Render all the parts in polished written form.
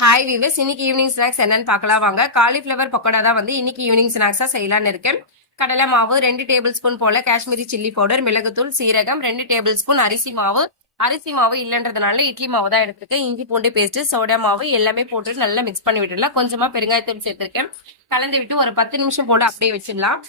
Hi viewers, இன்னைக்கு evening snacks என்னன்னு பார்க்கலாம் வாங்க. காலிஃபிளவர் பக்கோடா தான் வந்து இன்னைக்கு ஈவினிங் ஸ்நாக்ஸா செய்யலான்னு இருக்கேன். கடலை மாவு 2 டேபிள் ஸ்பூன் போல காஷ்மீரி சில்லி பவுடர், மிளகுத்தூள், சீரகம், 2 டேபிள் ஸ்பூன் அரிசி மாவு இல்லைன்றதுனால இட்லி மாவு தான் எடுத்துருக்கேன். இஞ்சி பூண்டு பேஸ்ட், சோடா மாவு எல்லாமே போட்டு நல்லா மிக்ஸ் பண்ணி விட்டுடலாம். கொஞ்சமா பெருங்காயத்தூள் சேர்த்திருக்கேன். கலந்து விட்டு ஒரு 10 நிமிஷம் போல அப்படியே வச்சிடலாம்.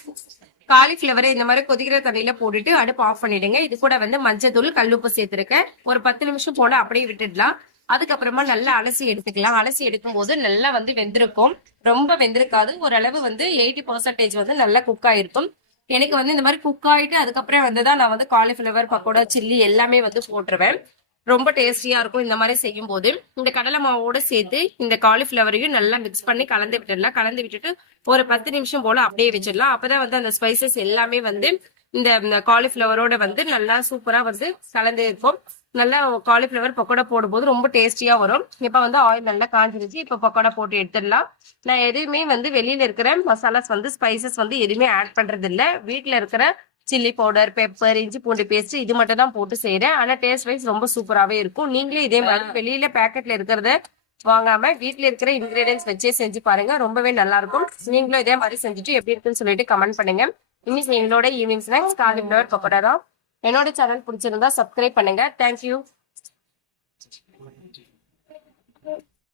காலிஃபிளவரை இந்த மாதிரி கொதிக்கிற தண்ணியில போட்டுட்டு அடுப்பு ஆஃப் பண்ணிடுங்க. இது கூட வந்து மஞ்சத்தூள், கல்லுப்பு சேர்த்திருக்கேன். ஒரு 10 நிமிஷம் போல அப்படியே விட்டுடலாம். அதுக்கப்புறமா நல்லா அலசி எடுத்துக்கலாம். அலசி எடுக்கும் போது நல்லா வந்து வெந்திருக்கும். ரொம்ப வெந்திருக்காது, ஓரளவு வந்து 80% வந்து நல்லா குக் ஆயிருக்கும். எனக்கு வந்து இந்த மாதிரி குக் ஆயிட்டு அதுக்கப்புறம் வந்துதான் நான் வந்து காலிஃபிளவர் பக்கோடா சில்லி எல்லாமே வந்து போட்டுருவேன். ரொம்ப டேஸ்டியா இருக்கும் இந்த மாதிரி செய்யும் போது. இந்த கடலை மாவோட சேர்த்து இந்த காலிஃபிளவரையும் நல்லா மிக்ஸ் பண்ணி கலந்து விட்டுடலாம். கலந்து விட்டுட்டு ஒரு 10 நிமிஷம் போல அப்படியே வச்சிடலாம். அப்பதான் வந்து அந்த ஸ்பைசஸ் எல்லாமே வந்து இந்த காலிஃபிளவரோட வந்து நல்லா சூப்பரா வந்து கலந்து இருக்கும். நல்லா காலிஃபிளவர் பக்கோடா போடும்போது ரொம்ப டேஸ்டியா வரும். இப்ப வந்து ஆயில் நல்லா காஞ்சிருச்சு. இப்ப பக்கோடா போட்டு எடுத்துடலாம். நான் எதுவுமே வந்து வெளியில இருக்கிற மசாலாஸ் வந்து ஸ்பைசஸ் வந்து எதுவுமே ஆட் பண்றது இல்ல. வீட்டுல இருக்கிற சில்லி பவுடர், பெப்பர், இஞ்சி பூண்டு பேஸ்ட் இது மட்டும் தான் போட்டு செய்யறேன். ஆனா டேஸ்ட் வைஸ் ரொம்ப சூப்பராகவே இருக்கும். நீங்களே இதே மாதிரி வெளியில பேக்கெட்ல இருக்கிறத வாங்காம வீட்டுல இருக்கிற இன்கிரீடியன்ஸ் வச்சே செஞ்சு பாருங்க. ரொம்பவே நல்லா இருக்கும். நீங்களும் இதே மாதிரி செஞ்சுட்டு எப்படி இருக்குன்னு சொல்லிட்டு கமெண்ட் பண்ணுங்க. இன்னைக்கு எங்களோட ஈவினிங் ஸ்நாக்ஸ் காலிஃபிளவர் பக்கோடா தான். என்னோட சேனல் பிடிச்சிருந்தா சப்ஸ்கிரைப் பண்ணுங்க. தேங்க்யூ.